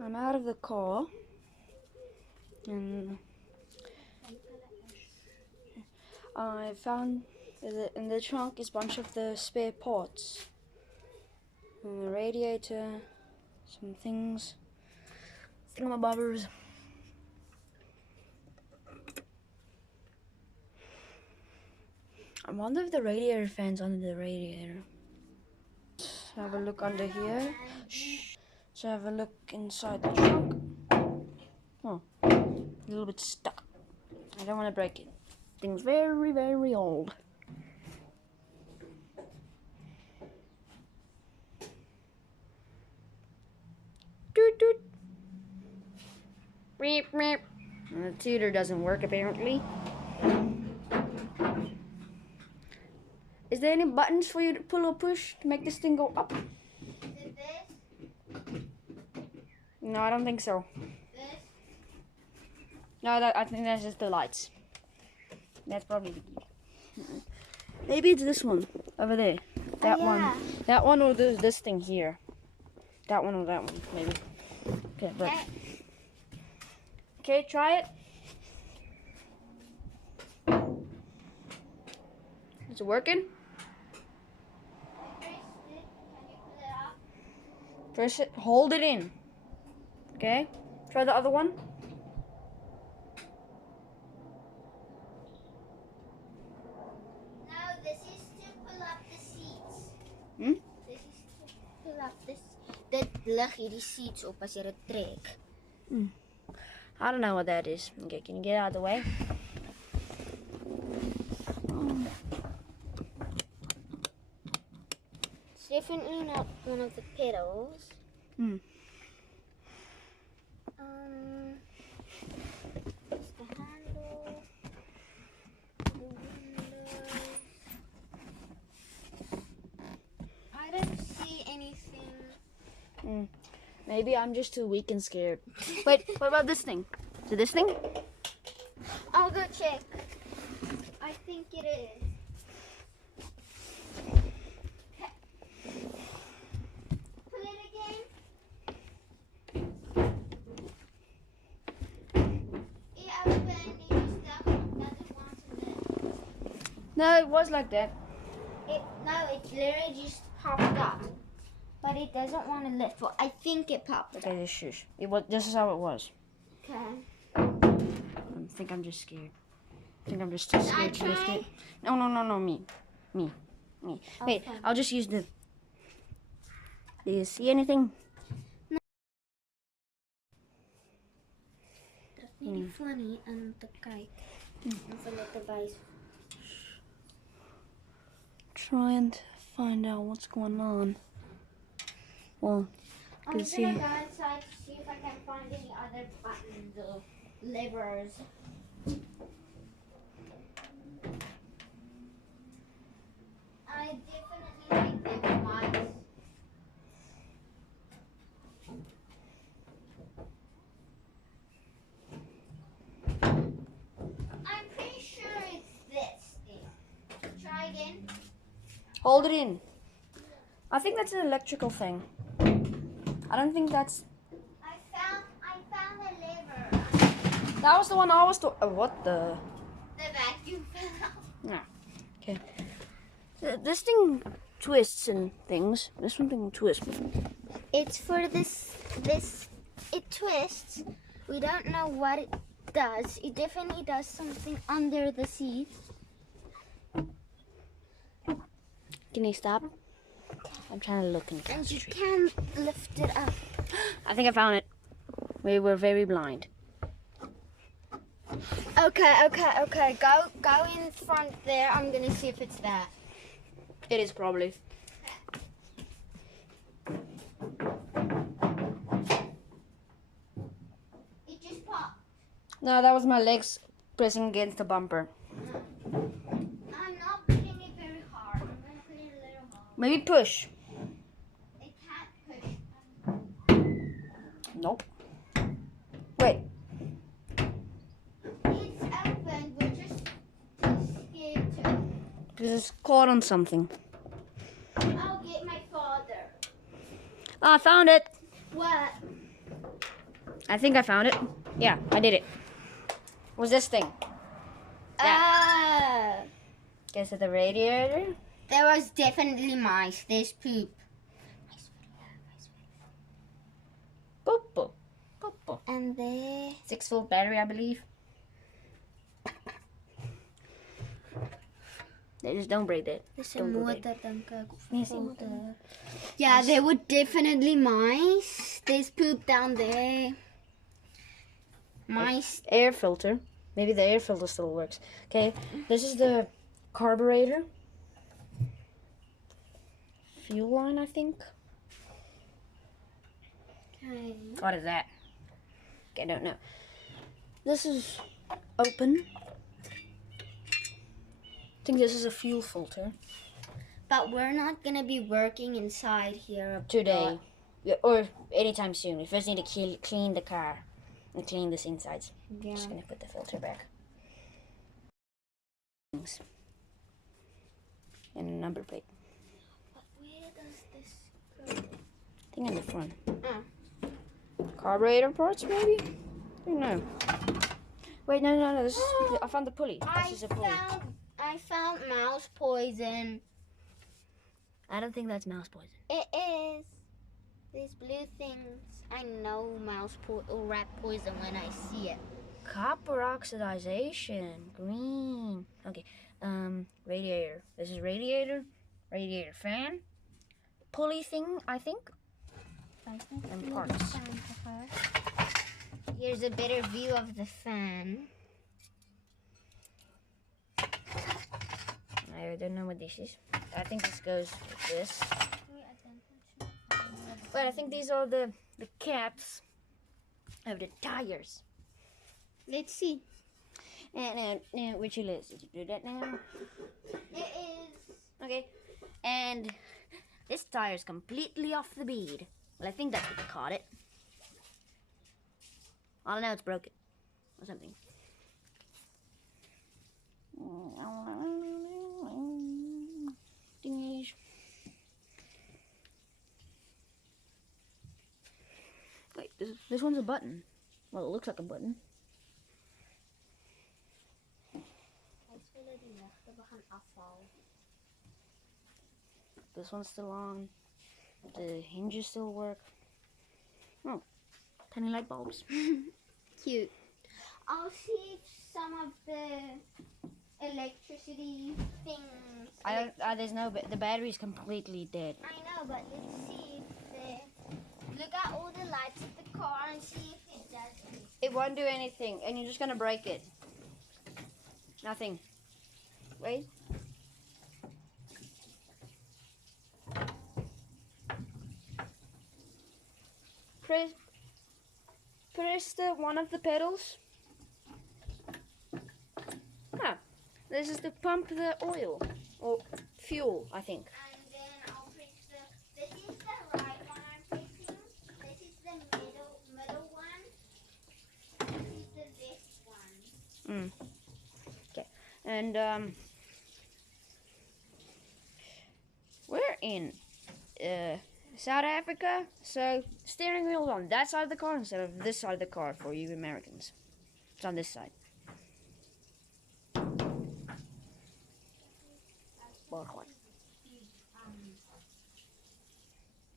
I'm out of the car, and I found in the trunk is a bunch of the spare parts. And the radiator, some things, thingamabobbers. I wonder if the radiator fan's under the radiator. Let's have a look under here. Shh. Let's have a look inside the trunk. Oh, a little bit stuck. I don't want to break it. Thing's very, very old. Doot doot. Meep meep. And the tutor doesn't work apparently. Is there any buttons for you to pull or push to make this thing go up? Is it this? No, I don't think so. This? No, I think that's just the lights. That's probably the key. Maybe it's this one over there. That one. That one or this thing here. That one or that one, maybe. Okay, but. Okay, try it. Is it working? Press it, hold it in. Okay, try the other one. No, this is to pull up the seats. Hmm? This is to pull up this. Dit lig hierdie seats op as jy dit trek. I don't know what that is. Okay, can you get out of the way? It's definitely not one of the pedals. Hmm. It's the handle, the windows. I don't see anything. Maybe I'm just too weak and scared. Wait, what about this thing? Is it this thing? I'll go check. I think it is. Pull it again. It opened. It just doesn't want to lift. No, it was like that. No, it literally just popped up. But it doesn't want to lift. Well, I think it popped up. Okay, just shush. This is how it was. Okay. I think I'm just scared. I think I'm just too Should I scared to lift try? it. No, me. Wait, Okay. I'll just use the... Do you see anything? Dit is nie funny om te kyk. En vir dit te wys. Trying to find out what's going on. Well, I'm can gonna see. go inside to see if I can find any other buttons or levers. I definitely think there might. I'm pretty sure it's this thing. Try again. Hold it in. I think that's an electrical thing. I don't think that's... I found a lever. That was the one I was what the... The vacuum fell out. Yeah. Okay. This thing twists and things. This one thing twists. It's for this, it twists. We don't know what it does. It definitely does something under the seat. Can you stop? I'm trying to look and And you concentrate. can lift it up. I think I found it. We were very blind. Okay. Go in front there. I'm gonna see if it's there. It is probably. It just popped. No, that was my legs pressing against the bumper. I'm not putting it very hard. I'm gonna put it a little more. Maybe push. It can't push. Nope. Wait. It's open. We're just scared to. Because it's caught on something. I'll get my father. Ah, I found it. What? I think I found it. Yeah, I did it. What's this thing? Guess at the radiator? There was definitely mice. There's poop. Boop, boop. Boop, boop. And there. 6-volt battery, I believe. They just don't break that. Don't go there. Yeah, there were definitely mice. There's poop down there. Mice. Air filter. Maybe the air filter still works. Okay, this is the carburetor. Fuel line, I think. Okay. What is that? Okay, I don't know. This is open. I think this is a fuel filter. But we're not gonna be working inside here Today. Yeah, or anytime soon. We first need to clean the car and clean this insides. Yeah. I'm just gonna put the filter back. And a number plate. But where does this go? I think in the front. Carburetor parts, maybe? I don't know. Wait, no. This is, I found the pulley. This is a pulley. I found mouse poison. I don't think that's mouse poison. It is. These blue things. I know mouse or rat poison when I see it. Copper oxidization. Green. Okay. Radiator. This is radiator. Radiator fan. Pulley thing, I think. And parts. Here's a better view of the fan. I don't know what this is. I think this goes with this. But I think these are the caps of the tires. Let's see. And which list? Did you do that now? It is. Okay. And this tire is completely off the bead. Well, I think that's what they caught it. All I know it's broken. Or something. Dingies. Wait, this one's a button. Well, it looks like a button. This one's still on. The hinges still work. Oh, tiny light bulbs. Cute. I'll see if some of the electricity things. There's no. The battery's completely dead. I know, but let's see if the. Look at all the lights of the car and see if it does anything. It won't do anything, and you're just gonna break it. Nothing. Wait. Press the one of the pedals. Ah, this is to pump the oil or fuel, I think. And then I'll press this is the right one I'm pressing. This is the middle one. This is the left one. Okay, and we're in South Africa, so steering wheel's on that side of the car instead of this side of the car for you Americans. It's on this side.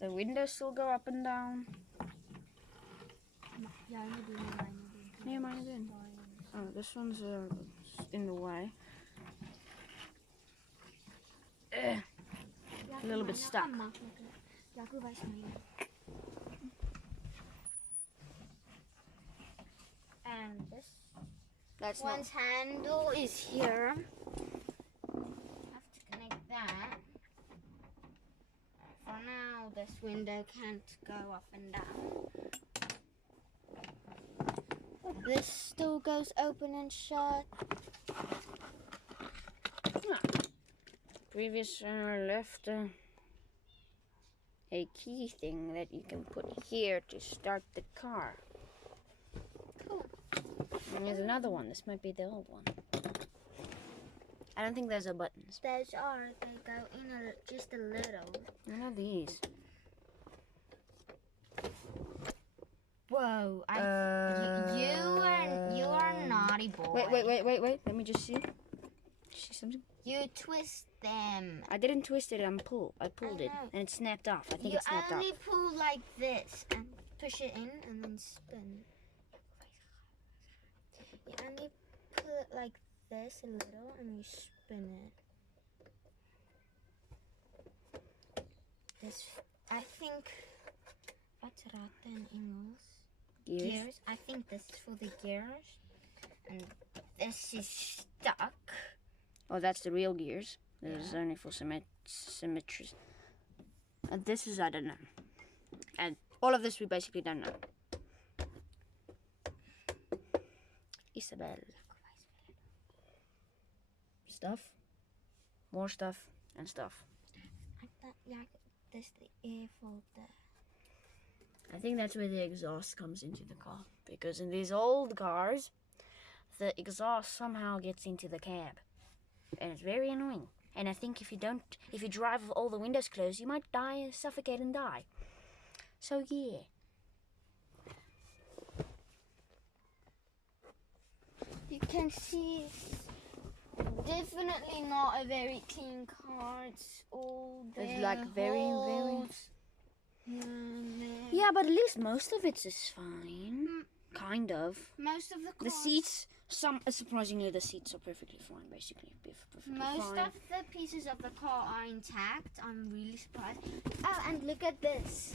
The windows still go up and down. Yeah, mine is in. Oh, this one's in the way. A little bit stuck. And this That's one's handle is here. Have to connect that. For now, this window can't go up and down. This still goes open and shut. Previous owner left a key thing that you can put here to start the car. Cool. And there's another one. This might be the old one. I don't think those are buttons. Those are. They go in just a little. What are these? Whoa! I Wait. Let me just see. See something? You twist them. I didn't twist it. I pulled it, know. and it snapped off. I think You it snapped only off. pull like this and push it in and then spin. You only pull it like this a little and you spin it. This, I think, what's rata in English? Gears. I think this is for the gears. And this is stuck. Oh, that's the real gears. This is only for symmetry. And this is, I don't know. And all of this we basically don't know. Isabella. Stuff. More stuff and stuff. I thought, yeah, this the air filter. I think that's where the exhaust comes into the car. Because in these old cars, the exhaust somehow gets into the cab. And it's very annoying. And I think if you drive with all the windows closed, you might die, suffocate and die. So yeah. You can see it's definitely not a very clean car. It's all there. It's like very. Yeah, Yeah, but at least most of it is fine. Kind of. most of the cars. The seats, surprisingly, the seats are perfectly fine, basically. Perfectly Most fine. of the pieces of the car are intact. I'm really surprised. Oh, and look at this.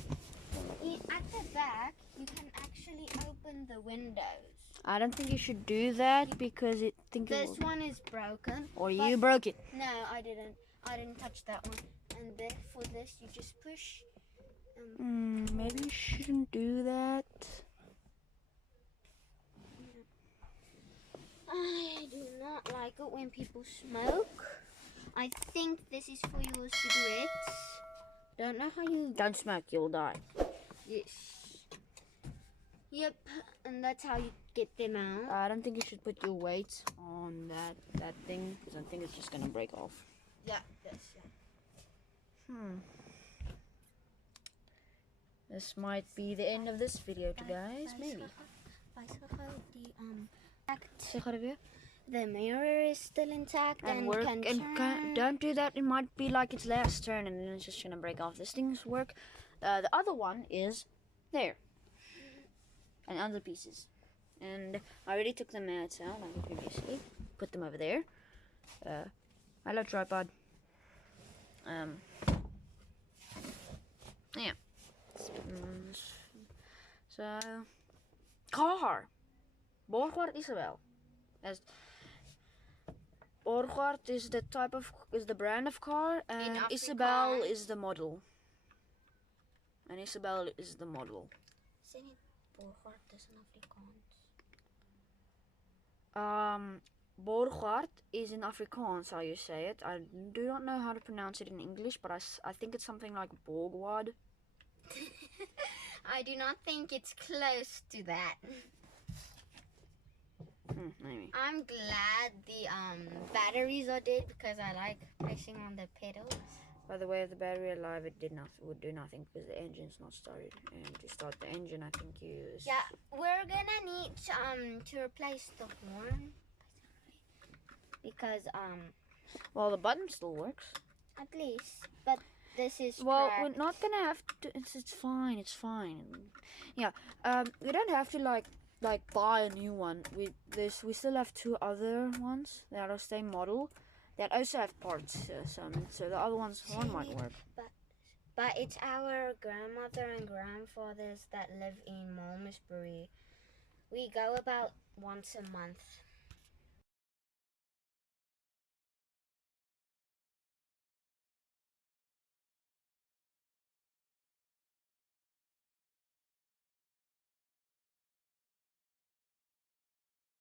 At the back, you can actually open the windows. I don't think you should do that because This one is broken. Or you broke it. No, I didn't. I didn't touch that one. And then for this, you just push. Maybe you shouldn't do that. I do not like it when people smoke. I think this is for your cigarettes. Don't know how you... Don't smoke, you'll die. Yes. Yep, and that's how you get them out. I don't think you should put your weight on that thing because I think it's just gonna break off. Yeah, yes. This might be the end of this video, guys. Maybe. The mirror is still intact and work can and turn. don't do that. It might be like its last turn and then it's just gonna break off. This thing's work. The other one is there, and other pieces. And I already took them out like previously. Put them over there. Hello tripod. Yeah. So car. Borgward Isabel. As Borgward is the brand of car, and Isabel is the model. And Isabel is the model. Sê net Borgward is in Afrikaans. Borgward is in Afrikaans, how you say it. I do not know how to pronounce it in English, but I think it's something like Borgward. I do not think it's close to that. Maybe. I'm glad the batteries are dead because I like pressing on the pedals. By the way, if the battery alive, would do nothing because the engine's not started. And to start the engine, I think you use... Yeah, we're gonna need to replace the horn because well, the button still works. at least, but this is well, cracked. we're not gonna have to. It's fine. It's fine. Yeah. We don't have to like buy a new one. We still have two other ones that are the same model that also have parts. So the other ones one might work. But it's our grandmother and grandfathers that live in Malmesbury. We go about once a month.